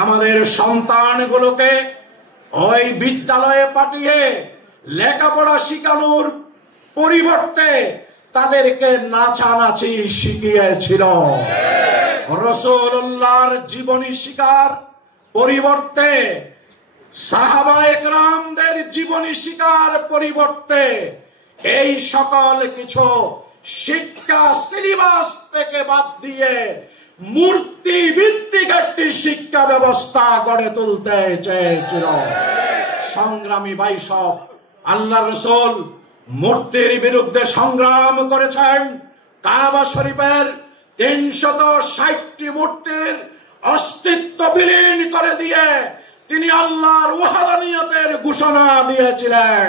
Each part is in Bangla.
আমাদের সন্তানগুলোকে ওই বিদ্যালয়ে পাঠিয়ে লেখাপড়া শেখানোর পরিবর্তে তাদেরকে নাচানাচি শিখিয়েছিল। রাসূলুল্লাহর জীবনী শিখার পরিবর্তে, সাহাবায়ে কেরামদের জীবনী শিখার পরিবর্তে এই সকল কিছু শিক্ষা সিলেবাস থেকে বাদ দিয়ে মূর্তি ভিত্তিক একটি শিক্ষা ব্যবস্থা গড়ে তুলতে চেয়েছিল। সংগ্রামী ভাই সব, আল্লাহর রাসূল মূর্তির বিরুদ্ধে সংগ্রাম করেছেন। কাবা শরীফের 360টি মূর্তির অস্তিত্ব বিলীন করে দিয়ে তিনি আল্লাহর ওয়াহদানিয়তের ঘোষণা দিয়েছিলেন।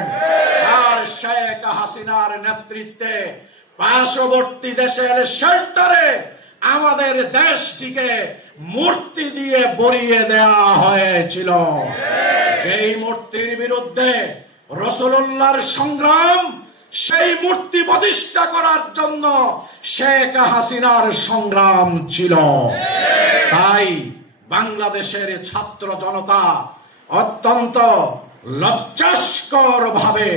আর শেখ হাসিনার নেতৃত্বে পার্শ্ববর্তী দেশের শেল্টারে আমাদের দেশটিকে মূর্তি দিয়ে ভরিয়ে দেওয়া হয়েছিল। সেই মূর্তির বিরুদ্ধে রাসূলুল্লাহর সংগ্রাম, সেই মূর্তি প্রতিষ্ঠা করার জন্য শেখ হাসিনার সংগ্রাম ছিল। তাই বাংলাদেশের ছাত্র জনতা অত্যন্ত লজ্জাস্কর ভাবে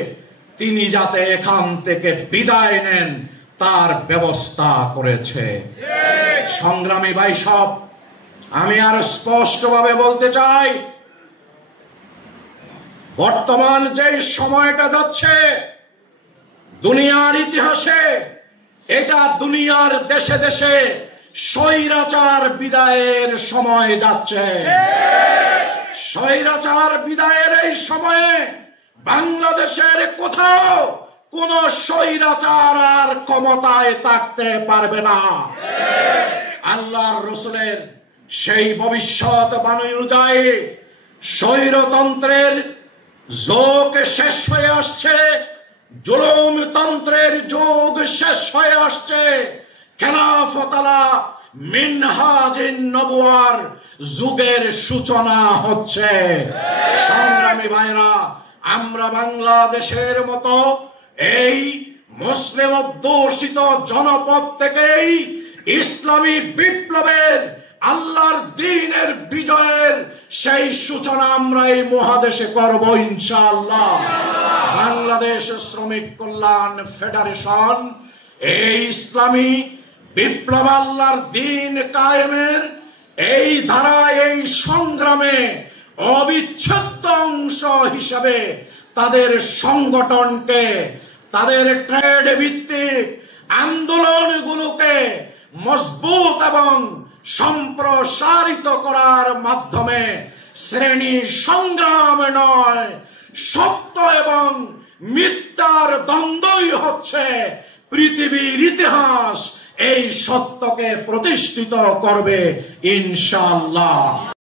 তিনি যাতে এখান থেকে বিদায় নেন তার ব্যবস্থা করেছে। সংগ্রামী ভাই সব, আমি আর স্পষ্টভাবে বলতে চাই, বর্তমান যে সময়টা যাচ্ছে দুনিয়ার ইতিহাসে, এটা দুনিয়ার দেশে দেশে স্বৈরাচার বিদায়ের সময় যাচ্ছে। স্বৈরাচার বিদায়ের এই সময়ে বাংলাদেশের কোথাও কোন স্বৈরাচার আর ক্ষমতায় থাকতে পারবে না। আল্লাহর রাসূলের সেই ভবিষ্যৎবাণী অনুযায়ী স্বৈরতন্ত্রের যুগ শেষ হয়ে আসছে, জুলুমতন্ত্রের যুগ শেষ হয়ে আসছে, খেলাফতালা মিনহাজিন নবুয়ার যুগের সূচনা হচ্ছে। সংগ্রামী ভাইরা, আমরা বাংলাদেশের মতো এই মুসলিম অধ্যুষিত জনপদ থেকেই ইসলামী বিপ্লবের, আল্লাহর দ্বীনের বিজয়ের সেই সূচনা আমরা এই মহাদেশে করব ইনশাআল্লাহ। বাংলাদেশ শ্রমিক কল্যাণ ফেডারেশন এই ইসলামী বিপ্লব, আল্লাহর দ্বীন কায়েমের এই ধারায়, এই সংগ্রামে অবিচ্ছেদ্য অংশ হিসাবে তাদের সংগঠনকে, তাদের ট্রেড ভিত্তিক আন্দোলনগুলোকে মজবুত এবং সম্প্রসারিত করার মাধ্যমে শ্রেণী সংগ্রাম নয়, সত্য এবং মিথ্যার দ্বন্দ্বই হচ্ছে পৃথিবীর ইতিহাস এই সত্যকে প্রতিষ্ঠিত করবে ইনশাআল্লাহ।